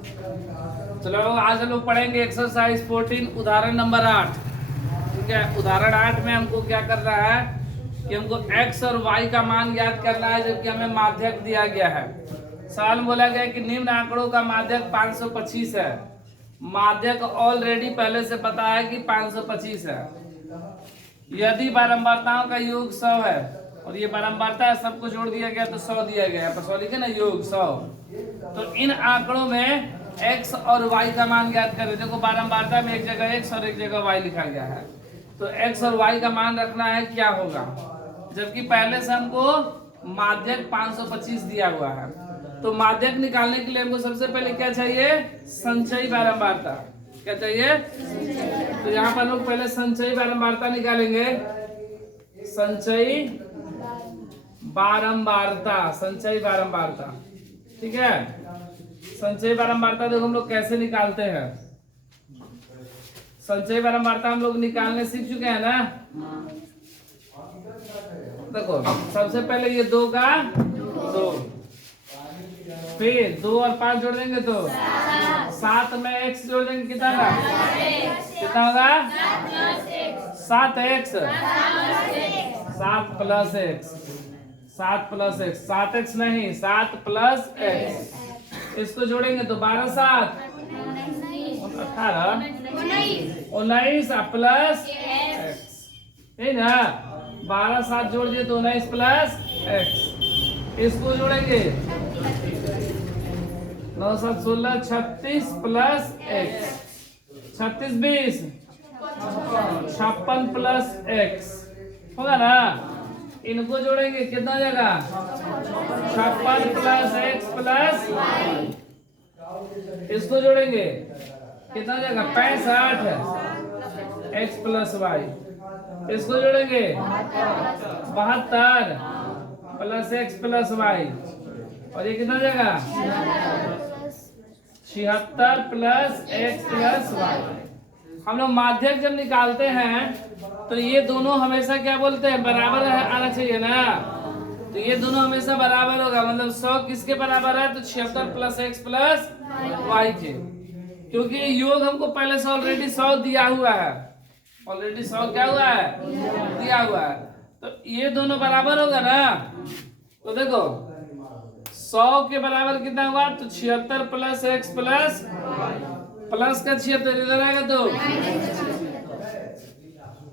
चलो आज हम लोग पढ़ेंगे एक्सरसाइज 14 उदाहरण नंबर 8। ठीक है, उदाहरण 8 में हमको क्या करना है कि हमको x और y का मान ज्ञात करना है, जबकि हमें माध्यक दिया गया है। सवाल में बोला गया है कि निम्न आंकड़ों का माध्यक 525 है। माध्यक ऑलरेडी पहले से पता है कि 525 है। यदि बारंबारताओं का योग 100 है और ये बारंबारता है, सबको जोड़ दिया गया तो 100 दिया गया है। पर 100 लिखे ना, योग 100। तो इन आंकड़ों में x और y का मान ज्ञात करें। देखो बारंबारता में एक जगह x और एक जगह y लिखा गया है, तो x और y का मान रखना है क्या होगा, जबकि पहले से हमको माध्यक 525 दिया हुआ है। तो माध्यक निकालने के लिए हमको सबसे पहले क्या चाहिए, संचयी बारंबारता। क्या चाहिए? तो यहाँ पर लोग पहले संचयी बारंबारता निकालेंगे। संचयी बारंबारता, संचयी बारंबारता। ठीक है, संचयी बारंबारता देखो हम लोग कैसे निकालते हैं। संचयी बारंबारता हम लोग निकालने सीख चुके हैं ना। देखो सबसे पहले ये 2 का 2, फिर 2 और 5 जोड़ देंगे तो 7 में x जोड़ देंगे, कितना होगा? कितना होगा? 7x, 7 plus x, 7 plus x, 7x नहीं 7 प्लस x। इसको जोड़ेंगे तो 12 7 18 19 प्लस x, ठीक ना। 12 7 जोड़ दिए तो 19 प्लस x। इसको जोड़ेंगे 9 7 16 36 प्लस x, 36 20 56 प्लस x होगा ना। इनको जोड़ेंगे कितना हो जाएगा? 56 प्लस x प्लस y। इसको जोड़ेंगे कितना हो जाएगा? 65 x प्लस y। इसको जोड़ेंगे 72 प्लस x प्लस y, और ये कितना हो जाएगा? 76 प्लस x प्लस y। हम लोग माध्यक जब निकालते हैं तो ये दोनों हमेशा क्या बोलते हैं, बराबर आना चाहिए ना। तो ये दोनों हमेशा बराबर होगा, मतलब 100 किसके बराबर है? तो 76 प्लस x प्लस y के, क्योंकि योग हमको पहले से ऑलरेडी 100 दिया हुआ है। ऑलरेडी 100 क्या हुआ है? दिया हुआ है। तो ये दोनों बराबर होगा ना। तो देखो 100 के बराबर कितना हुआ? तो 76 प्लस x प्लस प्लस का 76 इधर आएगा तो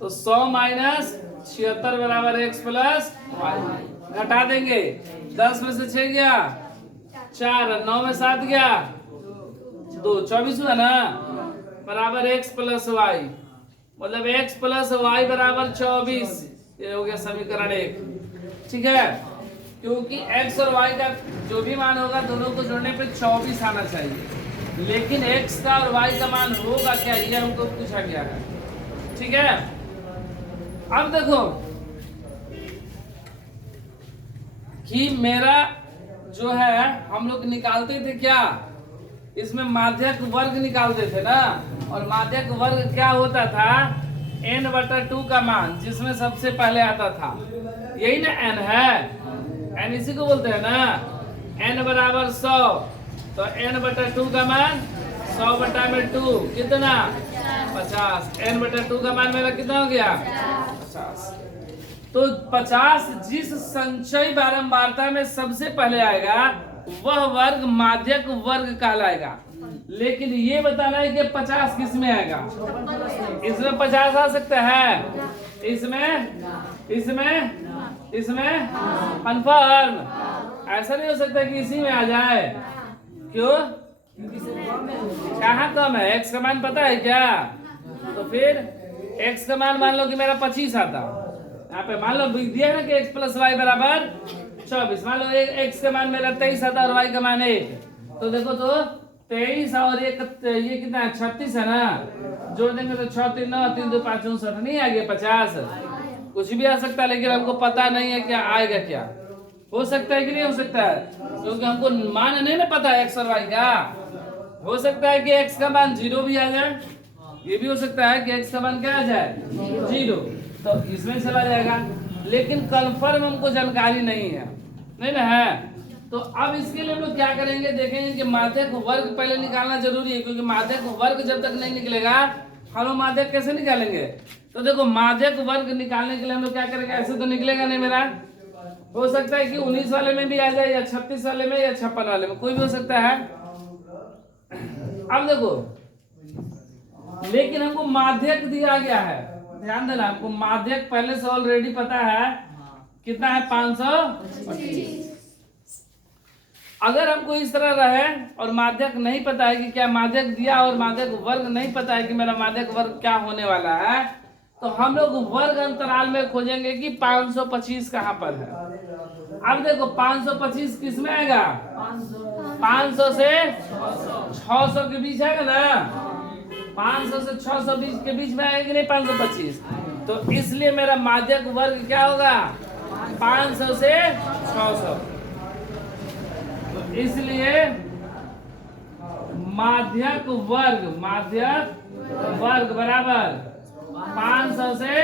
100 माइनस 76 बराबर x प्लस y। घटा देंगे, 10 में से 6 गया 4, 9 में 7 गया 2, 24 हुआ ना, बराबर x प्लस y। मतलब x प्लस y बराबर 24। ये हो गया समीकरण 1। ठीक है, क्योंकि x और y का जो भी मान होगा दोनों को जोड़ने पे 24 आना चाहिए, लेकिन x का और y का मान होगा क्या, ये हमको पूछा गया है। ठीक है, अब देखो कि मेरा जो है हम लोग निकालते थे क्या, इसमें माध्यक वर्ग निकालते थे ना। और माध्यक वर्ग क्या होता था? n/2 का मान, जिसमें सबसे पहले आता था, यही ना n है। n इसी को बोलते हैं ना। n बराबर 100, तो n/2 का मान 100/2 कितना? 50। n/2 का मान मेरा कितना हो गया? 50। तो 50 जिस संचयी बारंबारता में सबसे पहले आएगा वह वर्ग माध्यक वर्ग कहलाएगा। लेकिन ये बताना है कि 50 किस में आएगा। इसमें 50 आ सकता है, इसमें कन्फर्म। ऐसा नहीं हो सकता कि इसी में आ जाए। क्यों? कहाँ कम है? x का मान पता है क्या? तो फिर x का मान मान लो कि मेरा 25 आता, यहाँ पे मान लो दिया ना कि x प्लस y बराबर 24। मान लो x का मान मेरा 23 आता और y का मान 1, तो देखो तो 23 और 1 ये कितना है? 36 है ना। जोड़ देंगे तो 6 3 9 3 2 5 59, नहीं आ गया 50। कुछ भी आ सकता है, लेकिन हमको पता नहीं है क्या आएगा। क्या हो सकता है कि नहीं हो सकता है? क्योंकि हमको मान नहीं ना पता है x और y का। हो सकता है कि x का मान 0 भी आ जाए, ये भी हो सकता है कि x का मान क्या आ जाए? 0, तो इसमें चला जाएगा। लेकिन कंफर्म हमको जानकारी नहीं है, नहीं ना है। तो अब इसके लिए हम लोग क्या करेंगे, देखेंगे कि माध्यक वर्ग पहले निकालना जरूरी है, क्योंकि माध्यक वर्ग जब तक नहीं निकलेगा हम लोग माध्यक कैसे निकालेंगे। तो देखो माध्यक वर्ग निकालने के लिए हम लोग क्या करेंगे, ऐसे तो निकलेगा नहीं मेरा, हो सकता है कि 19 वाले में भी आ जाए या 36 वाले में या 56 वाले में, कोई भी हो सकता है। अब देखो लेकिन हमको माध्यक दिया गया है, ध्यान देना, हमको माध्यक पहले से ऑलरेडी पता है कितना है, 525। अगर हमको इस तरह रहे और माध्यक नहीं पता है कि क्या माध्यक दिया और माध्यक वर्ग नहीं पता है कि मेरा माध्यक वर्ग क्या होने वाला है, तो हम लोग वर्ग अंतराल में खोजेंगे कि 525 कहाँ पर है। अब देखो 525 किस में आएगा, 500 से 600 के बीच आएगा ना, 500 से 600 के बीच में आएगा कि नहीं 525। तो इसलिए मेरा माध्यक वर्ग क्या होगा, 500 से 600। तो इसलिए माध्यक वर्ग बराबर 500 से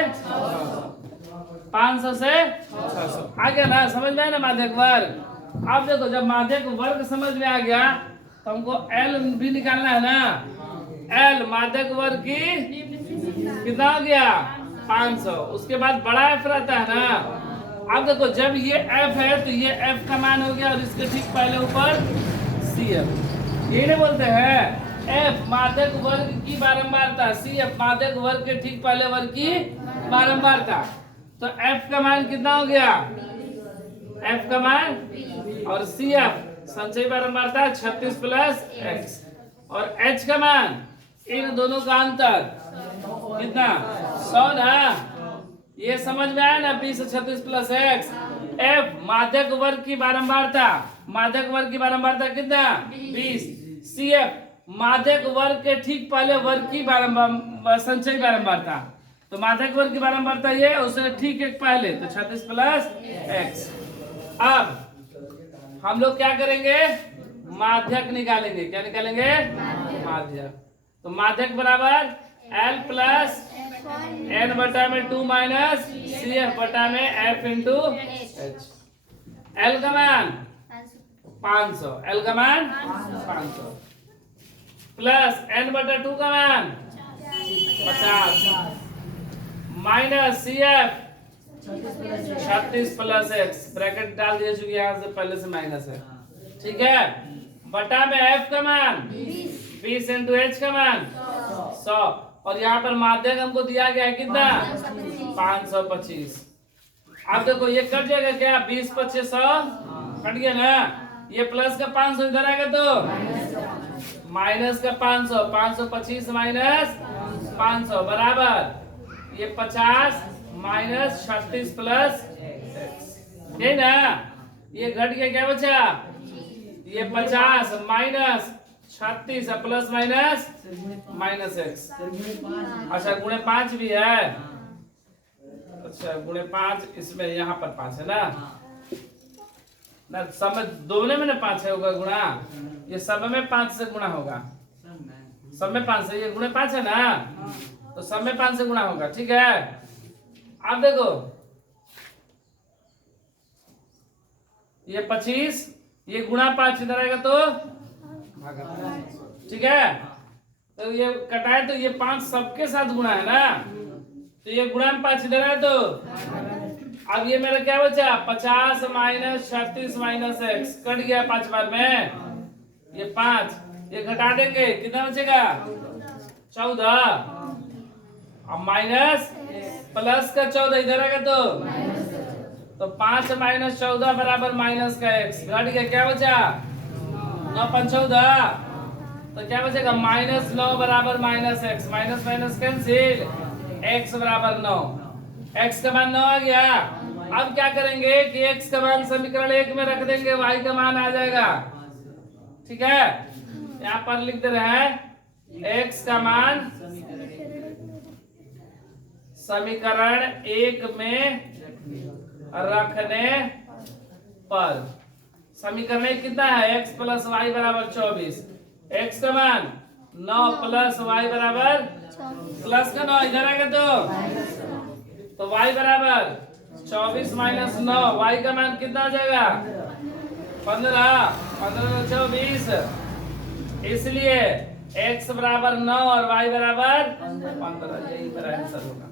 600 आ गया ना, समझ में आया ना माध्यक वर्ग। अब देखो जब माध्यक वर्ग समझ में आ गया तो हमको एल भी निकालना है ना, एल माध्यक वर्ग की कितना हो गया 500, उसके बाद बड़ा एफ रहता है ना। अब देखो जब ये एफ है तो ये एफ का मान हो गया और इसके ठीक पहले ऊपर सी एफ, ये नहीं बोलते हैं एफ माध्यक वर्ग की बारंबारता, सी एफ माध्यक वर्ग के ठीक पहले वर्ग की बारंबारता। तो एफ का मान कितना हो गया, एफ का मान और सी एफ संचयी बारंबारता 36 प्लस एक्स, और एच का मान इन दोनों का अंतर कितना 100 ना, ये समझ में आया ना, 20 से 36 प्लस एक्स। एफ माध्यक वर्ग की बारंबारता, माध्यक वर्ग की बारंबारता कितना 20, सी एफ माध्यक वर्ग के ठीक पहले वर्ग की संचयी बारंबारता, तो माध्यक वर्ग की बारंबारता ये उससे ठीक एक पहले, तो 36 प्लस एक्स। अब हम लोग क्या करेंगे, माध्यक निकालेंगे, क्या निकालेंगे माध्यक। तो माध्यक बराबर एल प्लस एन बटा में 2 माइनस सी एफ बटा में एफ इंटू एच। एल का मान 500, एल का मान 500 प्लस एन बटा 2 का मान 50 minus C F 36 plus X, bracket डाल दिया चूंकि यहाँ से पहले से माइनस है, ठीक है, बटा में एफ का मान 20 इंटू एच का मान 100, और यहाँ पर माध्यक हमको दिया गया है कितना 525। अब देखो ये कट जाएगा क्या, 20 25 100 कट गया ना, ये प्लस का 500 इधर आएगा तो माइनस का 500, 525 माइनस 500 बराबर ये 50 माइनस 36 प्लस है ना, ये घट गया क्या बचा, ये 50 minus 36 plus minus minus x, अच्छा गुणे 5 भी है, अच्छा गुणे 5 इसमें यहाँ पर 5 है ना सब में दोनों में ना 5 है होगा गुणा, ये सब में 5 से गुणा होगा, सब में 5 से, ये गुणे 5 है ना, तो सब में 5 से गुणा होगा, ठीक है। अब देखो ये 25, ये गुणा 5 इधर आएगा तो ठीक है, तो ये कटाए तो ये 5 सबके साथ गुणा है ना, तो ये गुणा में 5 इधर है, तो अब ये मेरा क्या बचा 50 माइनस 36 माइनस एक्स, कट गया 5 बार में, ये 5 ये घटा देंगे कितना बचेगा 14, अब माइनस प्लस का 14 इधर आएगा तो 5 माइनस 14 बराबर माइनस का एक्स, घट गया क्या बचा 9 5 14, तो क्या बचेगा -9 बराबर minus x, minus minus cancel, x बराबर 9, एक्स का मान 9 आ गया। अब क्या करेंगे कि एक्स का मान समीकरण 1 में रख देंगे, वाई का मान आ जाएगा, ठीक है, यहाँ पर लिख दे रहे हैं एक्स का मान समीकरण 1 में रखने पर, समीकरण 1 कितना है x प्लस वाई बराबर 24, x का मान 9 प्लस वाई बराबर प्लस का 9 इधर आएगा तो y बराबर 24 माइनस 9, y का मान कितना आ जाएगा 15, 15 तो 20, इसलिए x बराबर 9 और y बराबर 15, यही मेरा आंसर होगा।